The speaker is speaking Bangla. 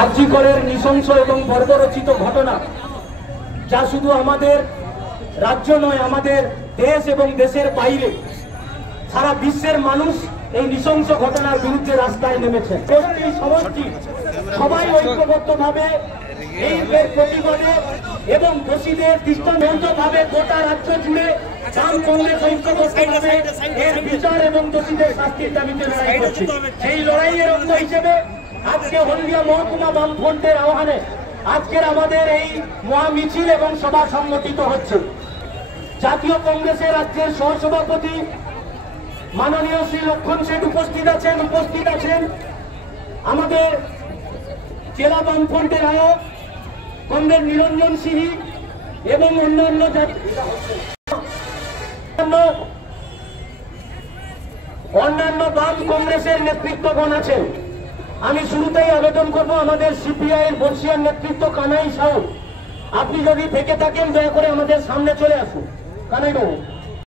আরজিকরের নৃশংস এবং বর্বরচিত ঘটনা, যা শুধু আমাদের রাজ্য নয়, আমাদের দেশ এবং দেশের বাইরে সারা বিশ্বের মানুষ এই নৃশংস ঘটনার বিরুদ্ধে রাস্তায় নেমেছেন। এই সমষ্টি সবাই ঐক্যবদ্ধভাবে এই প্রতিবাদে এবং দোষীদের দৃষ্টান্তভাবে গোটা রাজ্য জুড়ে বাম কংগ্রেস ঐক্যবদ্ধভাবে এর বিচার এবং দোষীদের শাস্তির দাবিতে লড়াই করছে। সেই লড়াইয়ের অঙ্গ হিসেবে আজকে হলদিয়া মহকুমা বামফ্রন্টের আহ্বানে আজকের আমাদের এই মহা মিছিল এবং সভা সংগঠিত হচ্ছে। জাতীয় কংগ্রেসের রাজ্যের সহসভাপতি মাননীয় শ্রী লক্ষণ শেঠ উপস্থিত আছেন আমাদের জেলা বামফ্রন্টের আয়োগ কমরেড নিরঞ্জন সিঁড়ি এবং অন্যান্য বাম কংগ্রেসের নেতৃত্বগণ আছেন। আমি শুরুতেই আবেদন করব আমাদের সিপিআই এর বর্ষিয়ান নেতৃত্ব কানাই সাউ, আপনি যদি থেকে থাকেন দয়া করে আমাদের সামনে চলে আসুন। কানাই বাবু।